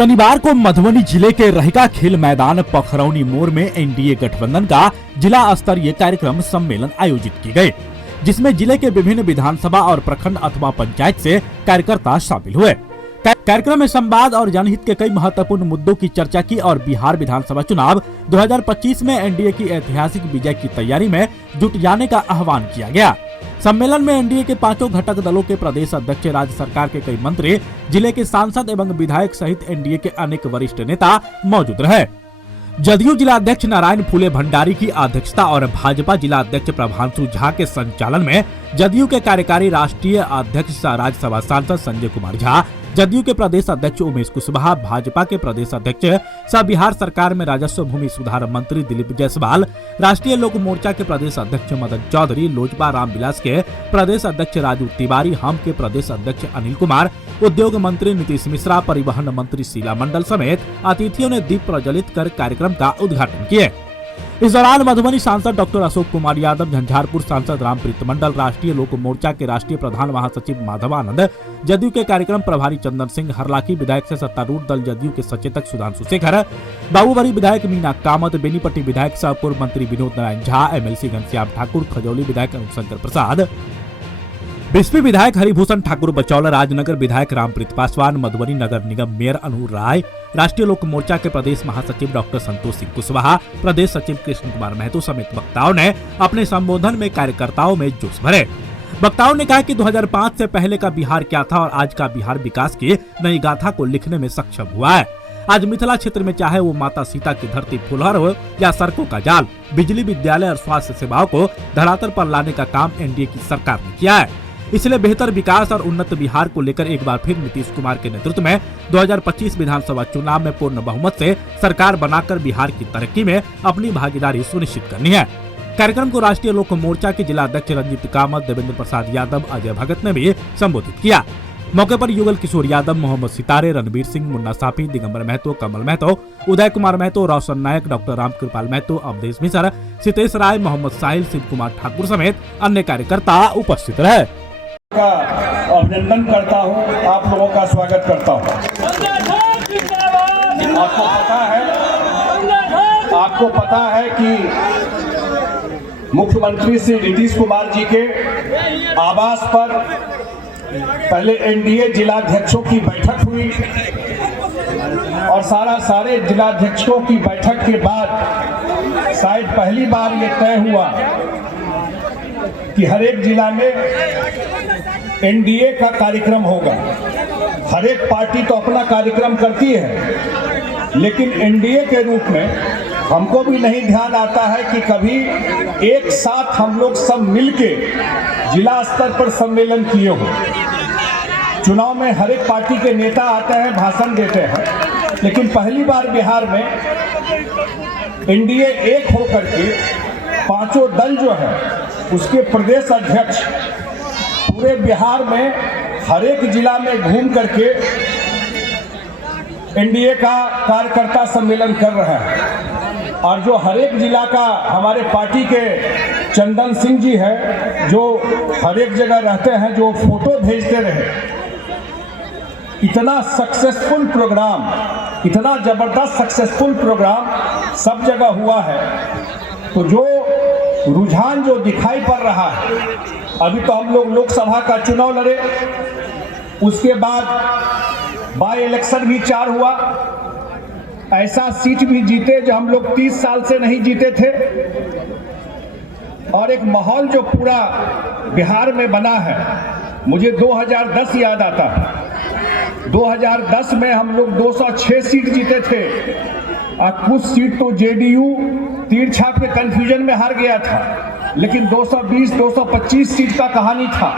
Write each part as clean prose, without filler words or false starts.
शनिवार को मधुबनी जिले के रहिका खेल मैदान पखरौनी मोड़ में एनडीए गठबंधन का जिला स्तरीय कार्यक्रम सम्मेलन आयोजित की गई, जिसमें जिले के विभिन्न विधानसभा और प्रखंड अथवा पंचायत से कार्यकर्ता शामिल हुए। कार्यक्रम में संवाद और जनहित के कई महत्वपूर्ण मुद्दों की चर्चा की और बिहार विधानसभा चुनाव 2025 में एनडीए की ऐतिहासिक विजय की तैयारी में जुट जाने का आह्वान किया गया। सम्मेलन में एनडीए के पांचों घटक दलों के प्रदेश अध्यक्ष, राज्य सरकार के कई मंत्री, जिले के सांसद एवं विधायक सहित एनडीए के अनेक वरिष्ठ नेता मौजूद रहे। जदयू जिला अध्यक्ष नारायण फूले भंडारी की अध्यक्षता और भाजपा जिला अध्यक्ष प्रभांशु झा के संचालन में जदयू के कार्यकारी राष्ट्रीय अध्यक्ष राज्यसभा सांसद संजय कुमार झा, जदयू के प्रदेश अध्यक्ष उमेश कुशवाहा, भाजपा के प्रदेश अध्यक्ष सह बिहार सरकार में राजस्व भूमि सुधार मंत्री दिलीप जायसवाल, राष्ट्रीय लोक मोर्चा के प्रदेश अध्यक्ष मदन चौधरी, लोजपा रामविलास के प्रदेश अध्यक्ष राजू तिवारी, हम के प्रदेश अध्यक्ष अनिल कुमार, उद्योग मंत्री नीतीश मिश्रा, परिवहन मंत्री शीला मंडल समेत अतिथियों ने दीप प्रज्वलित कर कार्यक्रम का उद्घाटन किए। इस दौरान मधुबनी सांसद डॉक्टर अशोक कुमार यादव, झंझारपुर सांसद रामप्रीत मंडल, राष्ट्रीय लोक मोर्चा के राष्ट्रीय प्रधान महासचिव माधवानंद, जदयू के कार्यक्रम प्रभारी चंदन सिंह, हरलाखी विधायक से सत्तारूढ़ दल जदयू के सचेतक सुधांशु शेखर, बाबूबरी विधायक मीना कामत, बेनीपट्टी विधायक सह पूर्व मंत्री विनोद नारायण झा, एमएलसी घनश्याम ठाकुर, खजौली विधायक अनुशंकर प्रसाद, बिस्पी विधायक हरिभूषण ठाकुर बचौल, राजनगर विधायक रामप्रीत पासवान, मधुबनी नगर निगम मेयर अनूर राय, राष्ट्रीय लोक मोर्चा के प्रदेश महासचिव डॉक्टर संतोष सिंह कुशवाहा, प्रदेश सचिव कृष्ण कुमार महतो समेत वक्ताओं ने अपने संबोधन में कार्यकर्ताओं में जोश भरे। वक्ताओं ने कहा कि 2005 से पहले का बिहार क्या था और आज का बिहार विकास की नई गाथा को लिखने में सक्षम हुआ है। आज मिथिला क्षेत्र में चाहे वो माता सीता की धरती फुलहर हो या सड़कों का जाल, बिजली, विद्यालय और स्वास्थ्य सेवाओं को धरातल पर लाने का काम एनडीए की सरकार ने किया है। इसलिए बेहतर विकास और उन्नत बिहार को लेकर एक बार फिर नीतीश कुमार के नेतृत्व में 2025 विधानसभा चुनाव में पूर्ण बहुमत से सरकार बनाकर बिहार की तरक्की में अपनी भागीदारी सुनिश्चित करनी है। कार्यक्रम को राष्ट्रीय लोक मोर्चा के जिला अध्यक्ष रंजीत कामत, देवेंद्र प्रसाद यादव, अजय भगत ने भी संबोधित किया। मौके पर युगल किशोर यादव, मोहम्मद सितारे, रणवीर सिंह, मुन्ना साफी, दिगंबर महतो, कमल महतो, उदय कुमार महतो, रोशन नायक, डॉक्टर रामकृपाल महतो, अवधेश मिश्र, सितेश राय, मोहम्मद साहिल, शिव कुमार ठाकुर समेत अन्य कार्यकर्ता उपस्थित रहे। का अभिनंदन करता हूं, आप लोगों का स्वागत करता हूं। आपको पता है कि मुख्यमंत्री श्री नीतीश कुमार जी के आवास पर पहले एनडीए जिलाध्यक्षों की बैठक हुई और सारे जिलाध्यक्षों की बैठक के बाद शायद पहली बार ये तय हुआ कि हर एक जिला में एनडीए का कार्यक्रम होगा। हर एक पार्टी तो अपना कार्यक्रम करती है, लेकिन एनडीए के रूप में हमको भी नहीं ध्यान आता है कि कभी एक साथ हम लोग सब मिलके जिला स्तर पर सम्मेलन किए हो। चुनाव में हर एक पार्टी के नेता आते हैं, भाषण देते हैं, लेकिन पहली बार बिहार में एनडीए एक होकर के पांचों दल जो है उसके प्रदेश अध्यक्ष पूरे बिहार में हर एक जिला में घूम करके एनडीए का कार्यकर्ता सम्मेलन कर रहे हैं। और जो हर एक जिला का हमारे पार्टी के चंदन सिंह जी है, जो हर एक जगह रहते हैं, जो फोटो भेजते रहे, इतना सक्सेसफुल प्रोग्राम, इतना जबरदस्त सक्सेसफुल प्रोग्राम सब जगह हुआ है। तो जो रुझान जो दिखाई पड़ रहा है, अभी तो हम लोग लोकसभा का चुनाव लड़े, उसके बाद बाय इलेक्शन भी 4 हुआ, ऐसा सीट भी जीते जो हम लोग 30 साल से नहीं जीते थे। और एक माहौल जो पूरा बिहार में बना है, मुझे 2010 याद आता है। 2010 में हम लोग 206 सीट जीते थे और कुछ सीट तो जेडीयू तीर छाप के कंफ्यूजन में हार गया था, लेकिन 220, 225 सीट का कहानी था।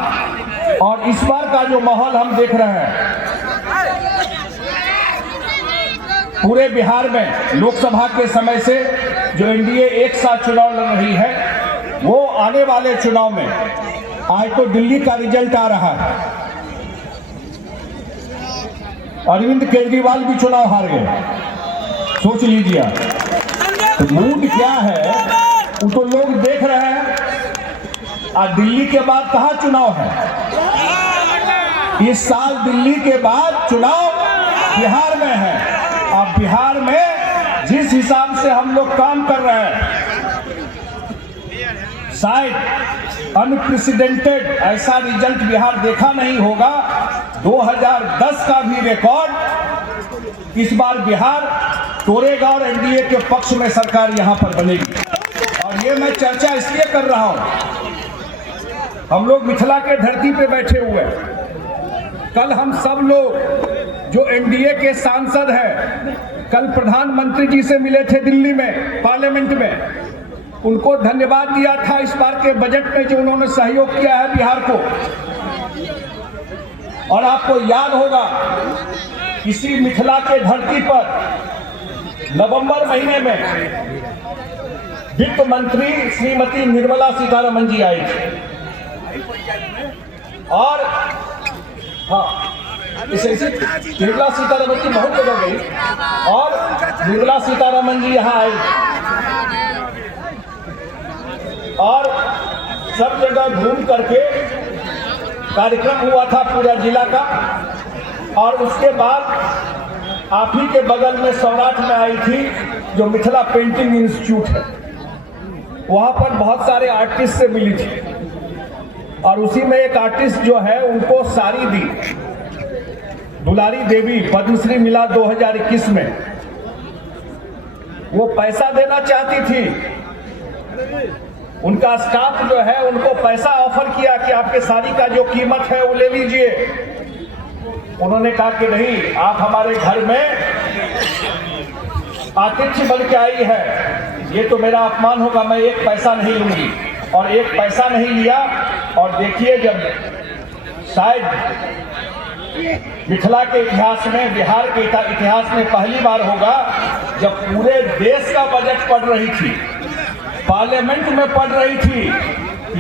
और इस बार का जो माहौल हम देख रहे हैं पूरे बिहार में लोकसभा के समय से जो एनडीए एक साथ चुनाव लड़ रही है, वो आने वाले चुनाव में, आज तो दिल्ली का रिजल्ट आ रहा है, अरविंद केजरीवाल भी चुनाव हार गए, सोच लीजिए। तो मूड क्या है वो तो लोग देख रहे हैं। और दिल्ली के बाद कहाँ चुनाव है? इस साल दिल्ली के बाद चुनाव बिहार में है। अब बिहार में जिस हिसाब से हम लोग काम कर रहे हैं, शायद अनप्रेसिडेंटेड ऐसा रिजल्ट बिहार देखा नहीं होगा। 2010 का भी रिकॉर्ड इस बार बिहार तोड़ेगा और एनडीए के पक्ष में सरकार यहां पर बनेगी। और ये मैं चर्चा इसलिए कर रहा हूं, हम लोग मिथिला के धरती पे बैठे हुए हैं। कल हम सब लोग जो एनडीए के सांसद हैं, कल प्रधानमंत्री जी से मिले थे दिल्ली में पार्लियामेंट में, उनको धन्यवाद दिया था इस बार के बजट में जो उन्होंने सहयोग किया है बिहार को। और आपको याद होगा इसी मिथिला के धरती पर नवंबर महीने में वित्त मंत्री श्रीमती निर्मला सीतारमण जी आई थी। और हाँ, इसे निर्मला सीतारमण जी बहुत जगह गई और निर्मला सीतारमण जी यहाँ आई और सब जगह घूम करके कार्यक्रम हुआ था पूरा जिला का। और उसके बाद आप ही के बगल में सौराठ में आई थी जो मिथिला पेंटिंग इंस्टीट्यूट है, वहां पर बहुत सारे आर्टिस्ट से मिली थी। और उसी में एक आर्टिस्ट जो है उनको साड़ी दी, दुलारी देवी पद्मश्री मिला 2021 में। वो पैसा देना चाहती थी, उनका स्टाफ जो है उनको पैसा ऑफर किया कि आपके साड़ी का जो कीमत है वो ले लीजिए। उन्होंने कहा कि नहीं, आप हमारे घर में आतिथ्य बन के आई है, ये तो मेरा अपमान होगा, मैं एक पैसा नहीं लूंगी। और एक पैसा नहीं लिया। और देखिए, जब शायद मिथिला के इतिहास में, बिहार के इतिहास में पहली बार होगा जब पूरे देश का बजट पढ़ रही थी, पार्लियामेंट में पढ़ रही थी,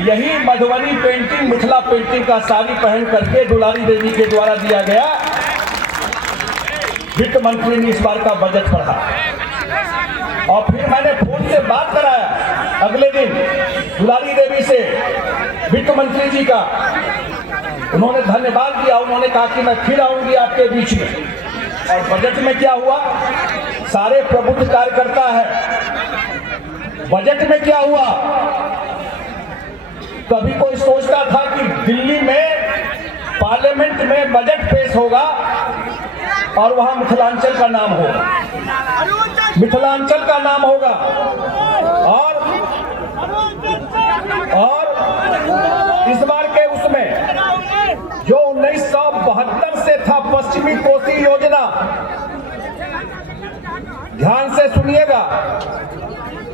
यही मधुबनी पेंटिंग, मिथिला पेंटिंग का साड़ी पहन करके दुलारी देवी के द्वारा दिया गया। वित्त मंत्री ने इस बार का बजट पढ़ा और फिर मैंने फोन से बात कराया अगले दिन दुलारी देवी से, वित्त मंत्री जी का। उन्होंने धन्यवाद दिया, उन्होंने कहा कि मैं फिर आऊंगी आपके बीच में। और बजट में क्या हुआ, सारे प्रबुद्ध कार्यकर्ता है। बजट में क्या हुआ, कभी कोई सोचता था कि दिल्ली में पार्लियामेंट में बजट पेश होगा और वहां मिथिलांचल का नाम होगा, मिथिलांचल का नाम होगा। और इस बार के उसमें जो 1972 से था पश्चिमी कोसी योजना, ध्यान से सुनिएगा,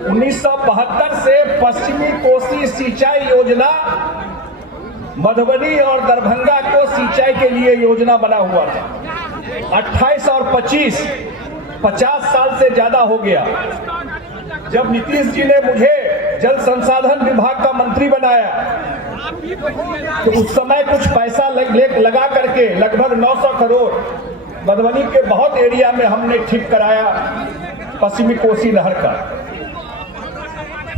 1972 से पश्चिमी कोसी सिंचाई योजना मधुबनी और दरभंगा को सिंचाई के लिए योजना बना हुआ था। 28 और 25, 50 साल से ज्यादा हो गया। जब नीतीश जी ने मुझे जल संसाधन विभाग का मंत्री बनाया तो उस समय कुछ पैसा लगा करके लगभग 900 करोड़ मधुबनी के बहुत एरिया में हमने ठीक कराया पश्चिमी कोसी नहर का।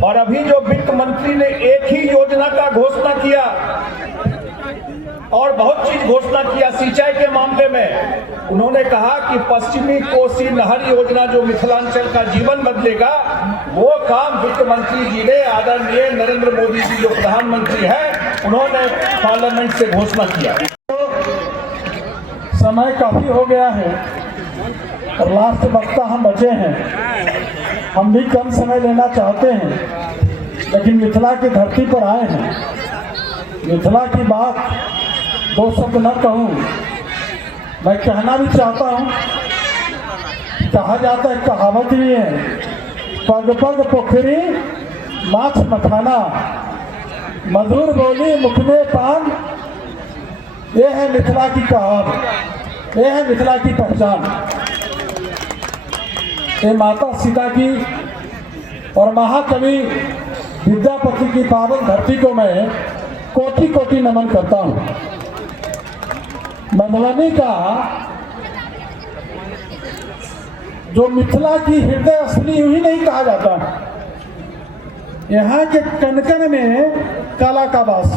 और अभी जो वित्त मंत्री ने एक ही योजना का घोषणा किया और बहुत चीज घोषणा किया सिंचाई के मामले में। उन्होंने कहा कि पश्चिमी कोसी नहर योजना जो मिथिलांचल का जीवन बदलेगा, वो काम वित्त मंत्री जी ने, आदरणीय नरेंद्र मोदी जी जो प्रधानमंत्री हैं, उन्होंने पार्लियामेंट से घोषणा किया। समय काफी हो गया है और लास्ट वक्ता हम बचे हैं। हम भी कम समय लेना चाहते हैं, लेकिन मिथिला की धरती पर आए हैं। मिथिला की बात दो शब्द न कहूँ, मैं कहना भी चाहता हूँ। कहा जाता है, कहावत भी है, पग पग पोखरी माछ मखाना, मधुर बोली मुख में पान। ये है मिथिला की कहावत, ये है मिथिला की पहचान। ये माता सीता की और महाकवि विद्यापति की पावन धरती को मैं कोटि कोटि नमन करता हूँ। मधुबनी का जो मिथिला की हृदय असली यूं ही नहीं कहा जाता। यहाँ के कनकन में कला का वास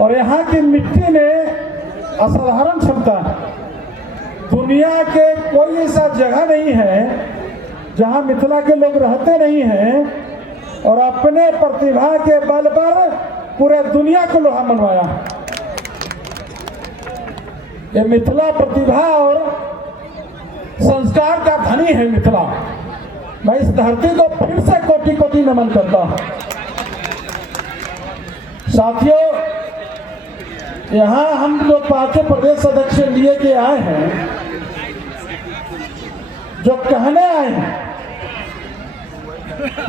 और यहाँ की मिट्टी में असाधारण क्षमता है। दुनिया के कोई ऐसा जगह नहीं है जहां मिथिला के लोग रहते नहीं हैं और अपने प्रतिभा के बल पर पूरे दुनिया को लोहा मनवाया। ये मिथिला प्रतिभा और संस्कार का धनी है मिथिला। मैं इस धरती को फिर से कोटि कोटि नमन करता हूं। साथियों, यहाँ हम जो 5 प्रदेश अध्यक्ष लिए के आए हैं, जो कहने आए हैं,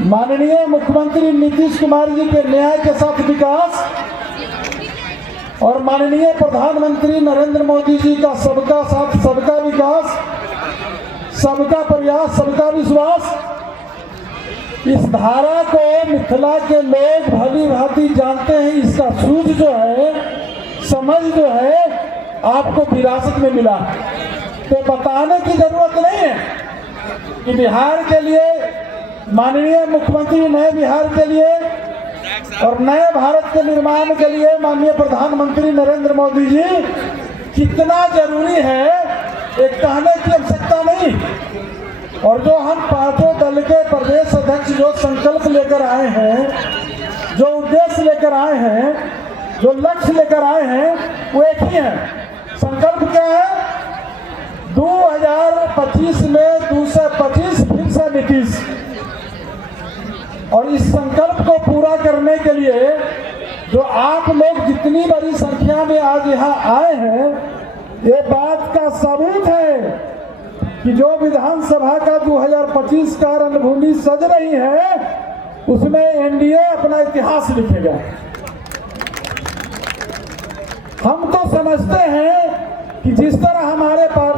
माननीय मुख्यमंत्री नीतीश कुमार जी के न्याय के साथ विकास और माननीय प्रधानमंत्री नरेंद्र मोदी जी का सबका साथ सबका विकास, सबका प्रयास सबका विश्वास, इस धारा को मिथिला के लोग भली भांति जानते हैं। इसका सूझ जो है, समझ जो है, आपको विरासत में मिला। तो बताने की जरूरत नहीं है कि बिहार के लिए माननीय मुख्यमंत्री नए बिहार के लिए और नए भारत के निर्माण के लिए माननीय प्रधानमंत्री नरेंद्र मोदी जी कितना जरूरी है, एक कहने की आवश्यकता नहीं। और जो हम 5 दल के प्रदेश अध्यक्ष जो संकल्प लेकर आए हैं, जो उद्देश्य लेकर आए हैं, जो लक्ष्य लेकर आए हैं, वो एक ही है। संकल्प क्या है? 2025 में 225 फिर से नीतीश। और इस संकल्प को पूरा करने के लिए जो आप लोग जितनी बड़ी संख्या में आज यहाँ आए हैं, ये बात का सबूत है कि जो विधानसभा का 2025 का रणभूमि सज रही है, उसमें एनडीए अपना इतिहास लिखेगा। हम तो समझते हैं कि जिस तरह हमारे पास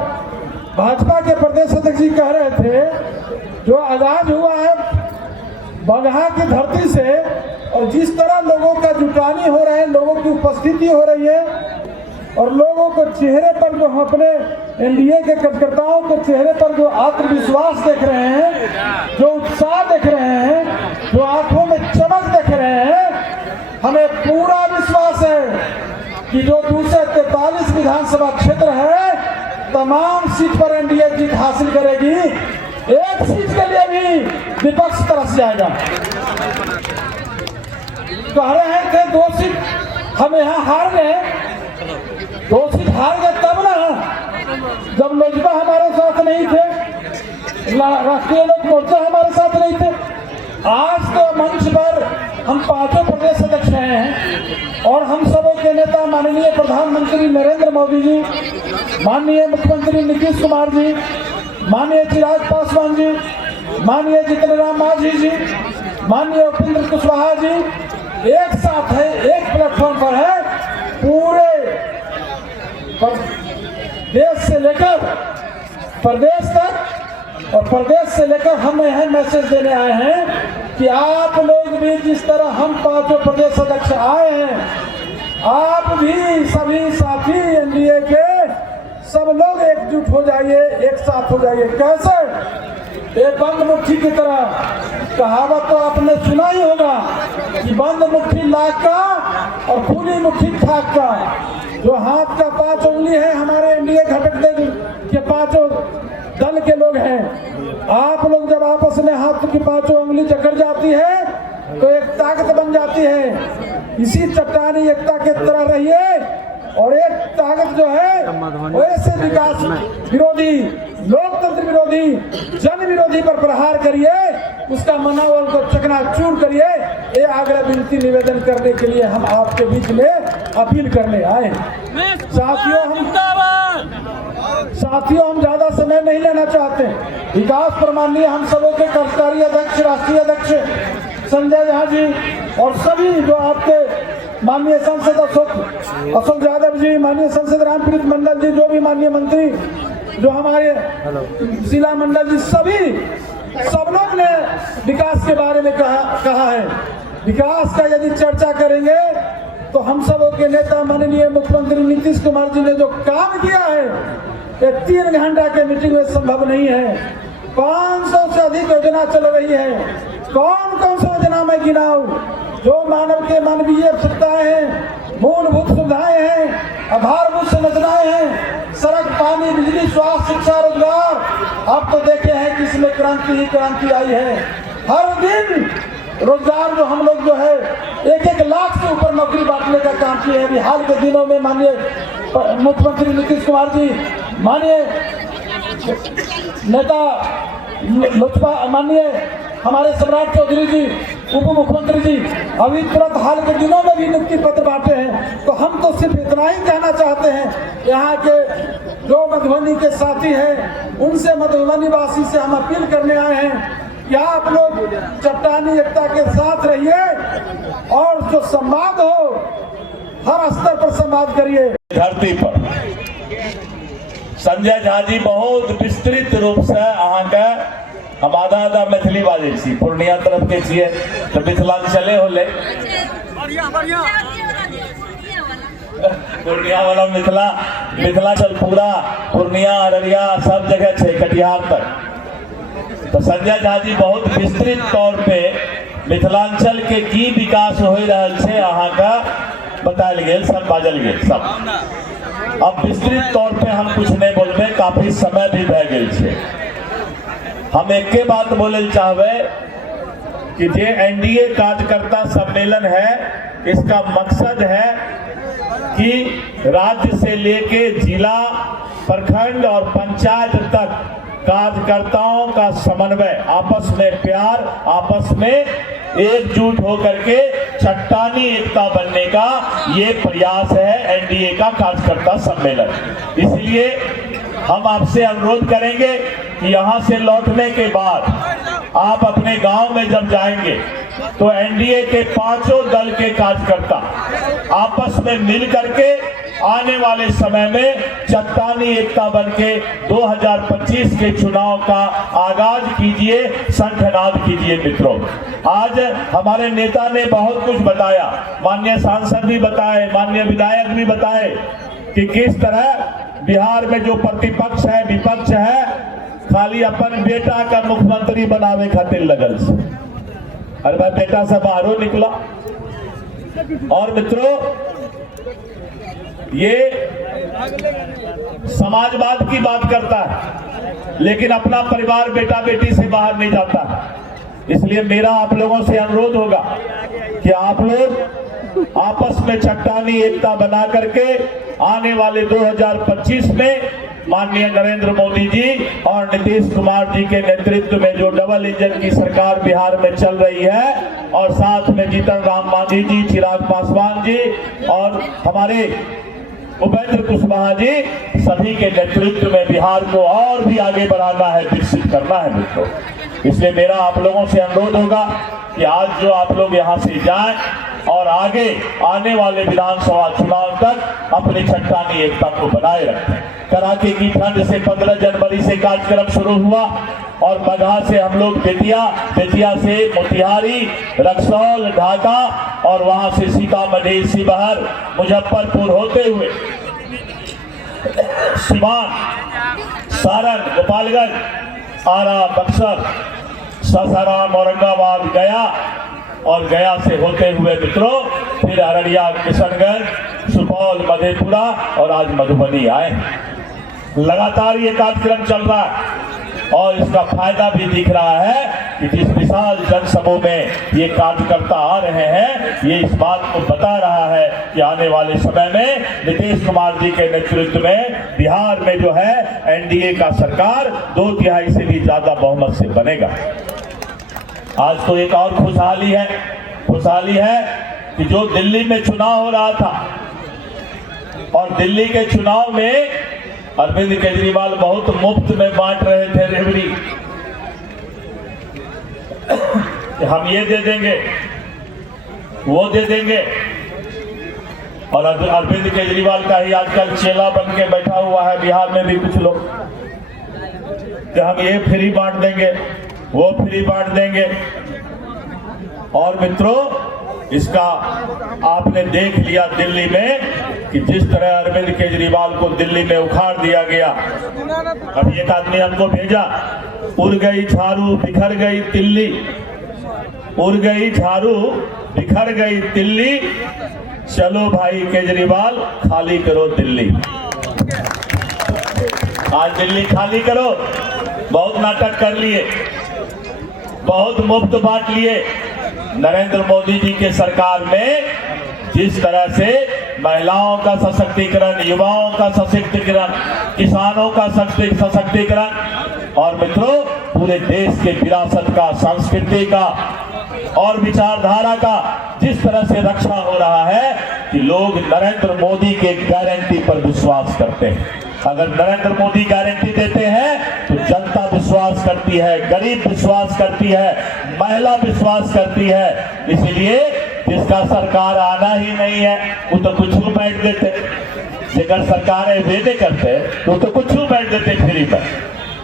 भाजपा के प्रदेश अध्यक्ष जी कह रहे थे, जो आगाज हुआ है बगहा की धरती से, और जिस तरह लोगों का जुटानी हो रहा है, लोगों की उपस्थिति हो रही है, और लोगों को चेहरे पर जो अपने एनडीए के कार्यकर्ताओं के चेहरे पर जो आत्मविश्वास देख रहे हैं, जो उत्साह देख रहे हैं, जो आंखों में चमक देख रहे हैं, हमें पूरा विश्वास है कि जो 243 विधानसभा क्षेत्र है, तमाम सीट पर एनडीए जीत हासिल करेगी। एक सीट के लिए भी विपक्ष तरस जाएगा। कह रहे थे 2 सीट हम यहाँ हार गए, 2 सीट हार गए तब ना, जब लोजपा हमारे साथ नहीं थे, राष्ट्रीय लोक मोर्चा हमारे साथ नहीं थे। आज तो मंच पर हम 5 प्रदेश अध्यक्ष हैं और हम सबों के नेता माननीय प्रधानमंत्री नरेंद्र मोदी जी, माननीय मुख्यमंत्री नीतीश कुमार जी, माननीय चिराग पासवान जी, माननीय जितन राम मांझी जी, माननीय उपेंद्र कुशवाहा जी एक साथ है, एक प्लेटफॉर्म पर है। पूरे देश से लेकर प्रदेश तक और प्रदेश से लेकर हम यह मैसेज देने आए हैं कि आप लोग भी जिस तरह हम 5 प्रदेश अध्यक्ष आए हैं, आप भी सभी साथी एनडीए के सब लोग एकजुट हो जाइए, एक साथ हो जाइए। कैसे? एक बंद मुट्ठी की तरह। कहावत तो आपने सुना ही होगा कि बंद मुट्ठी लाख का और खुली मुट्ठी खाक का। जो हाथ का 5 उंगली है, हमारे एनडीए घटक दल के 5 दल के लोग हैं। आप लोग जब आपस में हाथ की 5 उंगली जकड़ जाती है तो एक ताकत बन जाती है। इसी चट्टानी एकता के तरह रहिए और एक ताकत जो है वैसे विकास विरोधी, लोकतंत्र विरोधी, जन विरोधी पर प्रहार करिए, उसका मनोबल को चकनाचूर करिए। ये आग्रह विनती निवेदन करने के लिए हम आपके बीच में अपील करने आए। साथियों हम ज्यादा समय नहीं लेना चाहते। विकास पर माननीय हम सबों के कार्यकारी अध्यक्ष, राष्ट्रीय अध्यक्ष संजय झा जी और सभी जो आपके माननीय सांसद अशोक यादव जी, माननीय सांसद रामप्रीत मंडल जी, जो भी माननीय मंत्री, जो हमारे शीला मंडल जी, सब लोग ने विकास के बारे में कहा है। विकास का यदि चर्चा करेंगे तो हम सबों के नेता माननीय मुख्यमंत्री नीतीश कुमार जी ने जो काम किया है, ये 3 घंटा के मीटिंग में संभव नहीं है। 500 से अधिक योजना चल रही है। कौन कौन सी योजना मैं गिनाऊं? जो मानव के मानवीय आवश्यकताएं हैं, मूलभूत सुविधाएं हैं, आधारभूत संरचना स्वास्थ्य, शिक्षा, रोजगार। आप तो देखे हैं कि इसमें क्रांति ही क्रांति आई है। हर दिन रोजगार जो हम लोग जो है 1-1 लाख से ऊपर नौकरी बांटने का काम किए हैं। अभी हाल के दिनों में माननीय मुख्यमंत्री नीतीश कुमार जी, माननीय नेता लोजपा, माननीय हमारे सम्राट चौधरी जी, उप मुख्यमंत्री जी अभी तुरंत हाल के दिनों में भी नियुक्ति पत्र बांटे हैं। तो हम तो सिर्फ इतना ही कहना चाहते हैं, यहाँ के जो मधुबनी के साथी हैं उनसे, मधुबनी वासी से हम अपील करने आए हैं कि आप लोग चट्टानी एकता के साथ रहिए और जो संवाद हो हर स्तर पर संवाद करिए। धरती पर संजय झा जी बहुत विस्तृत रूप से अहाँके हम आधा मैथिली बाजै छी, पूर्णिया तरफ के छियै तो मिथिलांचले होले, पूर्णिया वाला मिथिलांचल पूरा पूर्णिया, अररिया सब जगह छै, कटिहार तक। तो संजय झा जी बहुत विस्तृत तौर पे मिथिलांचल के की विकास हो रहल छै अहाँके बतायल गेल, सब बाजल गेल सब। अब विस्तृत तौर पे हम कुछ नहीं बोलबे, काफी समय भी भए गेल छै। हम एक के बात बोले चाहबे कि जे एनडीए कार्यकर्ता सम्मेलन है, इसका मकसद है कि राज्य से लेके जिला, प्रखंड और पंचायत तक कार्यकर्ताओं का समन्वय, आपस में प्यार, आपस में एकजुट होकर के चट्टानी एकता बनने का ये प्रयास है एनडीए का कार्यकर्ता सम्मेलन। इसलिए हम आपसे अनुरोध करेंगे कि यहाँ से लौटने के बाद आप अपने गांव में जब जाएंगे तो एनडीए के 5 दल के कार्यकर्ता आपस में मिल करके आने वाले समय में चट्टानी एकता बनके 2025 के चुनाव का आगाज कीजिए, शंखनाद कीजिए। मित्रों, आज हमारे नेता ने बहुत कुछ बताया, माननीय सांसद भी बताए, माननीय विधायक भी बताए कि किस तरह बिहार में जो प्रतिपक्ष है, विपक्ष है, खाली अपन बेटा का मुख्यमंत्री बनावे खातिर लगल से। अरे भाई, बेटा से बाहरों निकला। और मित्रों, ये समाजवाद की बात करता है लेकिन अपना परिवार बेटा बेटी से बाहर नहीं जाता। इसलिए मेरा आप लोगों से अनुरोध होगा कि आप लोग आपस में चट्टानी एकता बना करके आने वाले 2025 में माननीय नरेंद्र मोदी जी और नीतीश कुमार जी के नेतृत्व में जो डबल इंजन की सरकार बिहार में चल रही है, और साथ में जीतन राम मांझी जी, चिराग पासवान जी और हमारे उपेंद्र कुशवाहा जी, सभी के नेतृत्व में बिहार को और भी आगे बढ़ाना है, विकसित करना है। मित्रों, इसलिए मेरा आप लोगों से अनुरोध होगा कि आज जो आप लोग यहाँ से जाएं और आगे आने वाले विधानसभा चुनाव तक अपनी चट्टानी एकता को बनाए रखें। कड़ाके की ठंड से 15 जनवरी से कार्यक्रम शुरू हुआ और बगहा से हम लोग बेतिया से मोतिहारी, रक्सौल, ढाका और वहां से सीतामढ़ी, शिवहर, मुजफ्फरपुर होते हुए सीवान, सारण, गोपालगंज, आरा, बक्सर, सासाराम, औरंगाबाद, गया और गया से होते हुए मित्रों फिर अररिया, किशनगंज, सुपौल, मधेपुरा और आज मधुबनी आए। लगातार ये कार्यक्रम चल रहा है और इसका फायदा भी दिख रहा है कि जिस विशाल जनसमूह में ये कार्यकर्ता आ रहे हैं, ये इस बात को बता रहा है कि आने वाले समय में नीतीश कुमार जी के नेतृत्व में बिहार में जो है एनडीए का सरकार 2/3 से भी ज्यादा बहुमत से बनेगा। आज तो एक और खुशहाली है कि जो दिल्ली में चुनाव हो रहा था और दिल्ली के चुनाव में अरविंद केजरीवाल बहुत मुफ्त में बांट रहे थे रेवड़ी, हम ये दे देंगे, वो दे देंगे, और अरविंद केजरीवाल का ही आजकल चेला बन के बैठा हुआ है बिहार में भी कुछ लोग कि हम ये फ्री बांट देंगे, वो फ्री बांट देंगे। और मित्रों, इसका आपने देख लिया दिल्ली में कि जिस तरह अरविंद केजरीवाल को दिल्ली में उखाड़ दिया गया। अभी एक आदमी हमको भेजा, उड़ गई झाड़ू बिखर गई तिल्ली, उड़ गई झाड़ू बिखर गई तिल्ली, चलो भाई केजरीवाल खाली करो दिल्ली। आज दिल्ली खाली करो, बहुत नाटक कर लिए, बहुत मुफ्त बांट लिए। नरेंद्र मोदी जी के सरकार में जिस तरह से महिलाओं का सशक्तिकरण, युवाओं का सशक्तिकरण, किसानों का सशक्तिकरण और मित्रों पूरे देश के विरासत का, संस्कृति का और विचारधारा का जिस तरह से रक्षा हो रहा है कि लोग नरेंद्र मोदी के गारंटी पर विश्वास करते हैं। अगर नरेंद्र मोदी गारंटी देते हैं तो जनता विश्वास करती है, गरीब विश्वास करती है, महिला विश्वास करती है। इसीलिए जिसका सरकार आना ही नहीं है वो तो कुछ बैठ देते, जेकर सरकार है वेदे करते तो कुछ बैठ देते फ्री पर।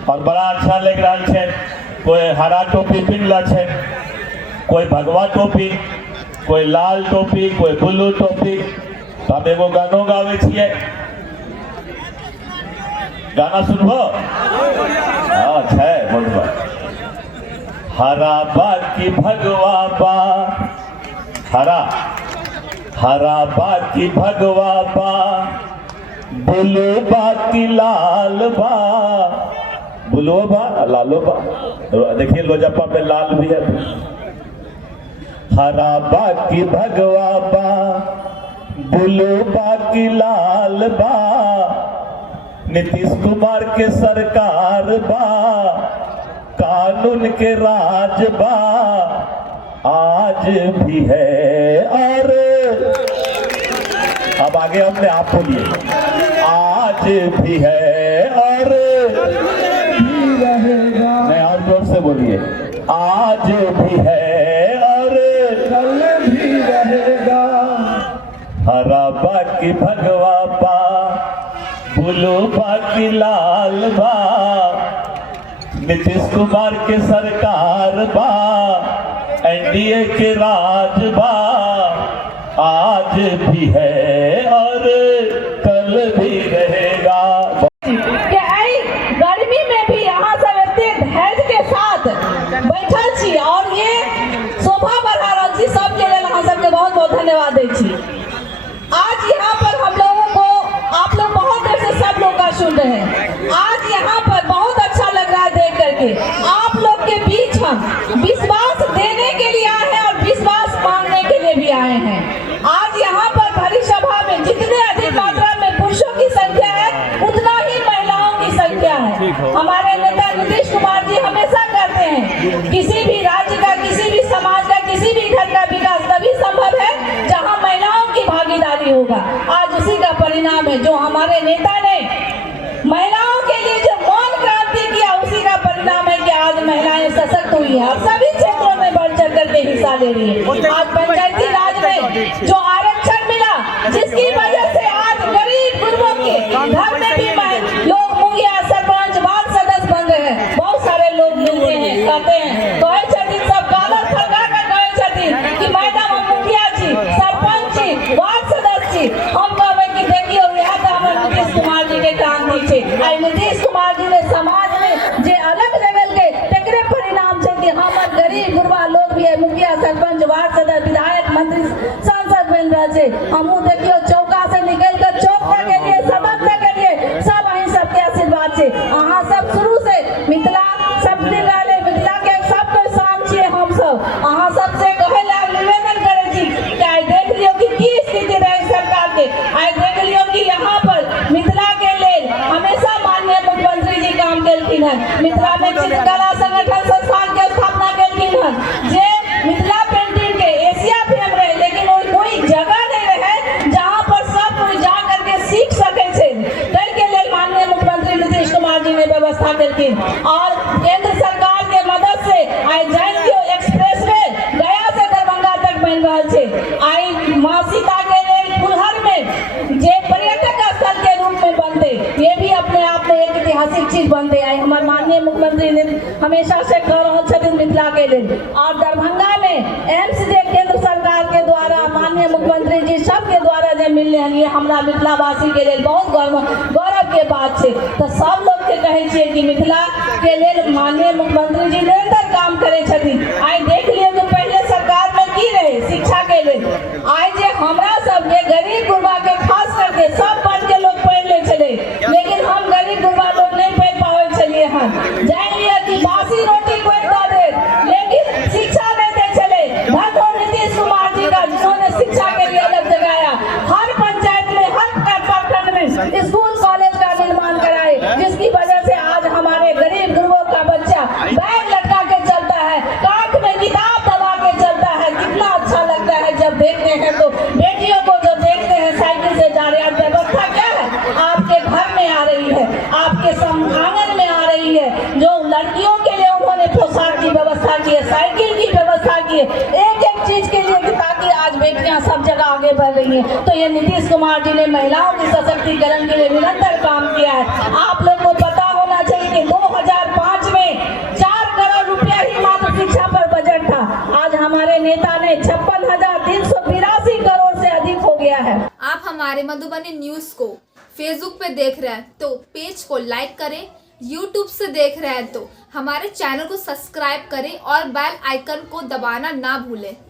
और बड़ा अच्छा लग रहा है, कोई हरा टोपी पिनला है, कोई भगवा टोपी, कोई लाल टोपी, कोई ब्लू टोपी। तो हम एगो गानो गावे छिए, गाना सुनबो? अच्छा है, बोलबो। हरा बाकी भगवा बा, हरा बाकी भगवा बा, ब्लू बाकी लाल बा, ब्लू बा लालो बा। देखिए लोजपा पे लाल भी है। हरा बाकी भगवा बा, ब्लू बाकी लाल बा, नीतीश कुमार के सरकार बा, कानून के राज बा, आज भी है। और अब आगे अपने आप बोलिए, आज भी है और नहीं, और जोर से बोलिए, आज भी है और कल भी रहेगा। हरा बाकी भगवा बा, ब्लू बाकी लाल बा, नीतीश कुमार के सरकार बा, एनडीए के राज बा, आज भी है और कल भी रहेगा। गर्मी में भी यहाँ सब इतने धैर्य के साथ बैठल छी और ये शोभा बढ़ा रहा छी, सबके लिए अहाँ सबके बहुत बहुत धन्यवाद दै छी। आज यहाँ पर हम लोगों को, आप लोग बहुत देर से सब लोग का सुन रहे हैं, आज यहाँ पर बहुत अच्छा लग रहा है देख करके। आप लोग के बीच हम विश्वास देने के लिए आए हैं और विश्वास मांगने के लिए भी आए हैं। आज यहाँ पर भरी सभा में जितने अधिक मात्रा में पुरुषों की संख्या है उतना ही महिलाओं की संख्या है। हमारे नेता नीतीश कुमार जी हमेशा कहते हैं किसी भी राज्य का, किसी भी समाज का, किसी भी घर का विकास तभी संभव है जहाँ महिलाओं की भागीदारी होगा। आज उसी का परिणाम है, जो हमारे नेता ने महिलाओं के लिए जो मौन क्रांति किया उसी का परिणाम है कि आज महिलाएं सशक्त हुई है और सभी क्षेत्रों में बढ़ चढ़ करके हिस्सा ले रही है। आज पंचायती राज में जो आरक्षण मिला, जिसकी वजह से आज गरीब गुरबों के घर में भी लोग मुखिया, सरपंच, वार्ड सदस्य बन रहे हैं। बहुत सारे लोग मिलते हैं, कहते हैं तो सब गालर खड़का कर कहे छथिन कि मैडम हम मुखिया छी, सरपंच छी, वार्ड सदस्य छी। हम कहबै कि देखियो यह तो हमर नीतीश कुमार जी के क्रांति छे। आई नीतीश कुमार जी ने समाज में जे अलग लेवल के तकरे परिणाम छे कि हमर गरीब गुरबा लोग भी है मुखिया, सरपंच, वार्ड सदस्य, विधायक, मंत्री, सांसद बन रहे छे। हमहू देखियो चौका से निकल कर चौक तक के लिए, सदन तक के लिए सब अहीं सबके आशीर्वाद छे। अहाँ सब शुरू से मिथिला सब दिन रहले, मिथिला के सब कोई शान छिए। हम सब अहाँ सबसे कहे ला निवेदन करे छी कि आई देख लियो कि की स्थिति रहे सरकार के। आई देख लियो कि यहाँ पर मिथिला के लेल हमेशा माननीय मुख्यमंत्री जी काम केलखिन है। मिथिला में चित्रकला संगठन संस्थान के स्थापना केलखिन है, जे मिथिला पेंटिंग के एशिया फेम रहे, लेकिन कोई जगह नहीं रहे जहाँ पर सब कोई जा करके सीख सके छे। ताहि के लेल माननीय मुख्यमंत्री नीतीश कुमार जी ने व्यवस्था केलखिन और केंद्र सरकार के मदद से आई जैन एक्सप्रेस वे गया से दरभंगा तक बन रहा छे। आई माँ सीता के लेल फुलहर में जे पर्यटक स्थल के रूप में बनते, ये भी अपने आप में एक ऐतिहासिक चीज बनते। आई हमारे माननीय मुख्यमंत्री ने हमेशा से कह रहा छथिन मिथिला के लेल। और दरभंगा में एम्स जे केंद्र सरकार के द्वारा माननीय मुख्यमंत्री जी सबके द्वारा जे मिलने हैं, ये हमारा मिथिलावासी के लिए बहुत गौरव के बात है। तो सब लोग के कहे छिए कि मिथिला के लिए माननीय मुख्यमंत्री जी निरंतर काम करे छथिन। आई देख लियो कि पहले सरकार में की रहे शिक्षा के लिए, आई जे हमरा सब जे गरीब गुरबा के खास करके सब पढ़ के लोग पढ़ ले चले, लेकिन हम गरीब लड़कियां सब जगह आगे बढ़ रही हैं। तो ये नीतीश कुमार जी ने महिलाओं के सशक्तिकरण के लिए निरंतर काम किया है। आप लोग को पता होना चाहिए कि 2005 में 4 करोड़ रुपया ही मात्र शिक्षा पर बजट था। आज हमारे नेता ने 56,382 करोड़ से अधिक हो गया है। आप हमारे मधुबनी न्यूज को फेसबुक पे देख रहे हैं तो पेज को लाइक करें, यूट्यूब से देख रहे हैं तो हमारे चैनल को सब्सक्राइब करें और बेल आइकन को दबाना ना भूलें।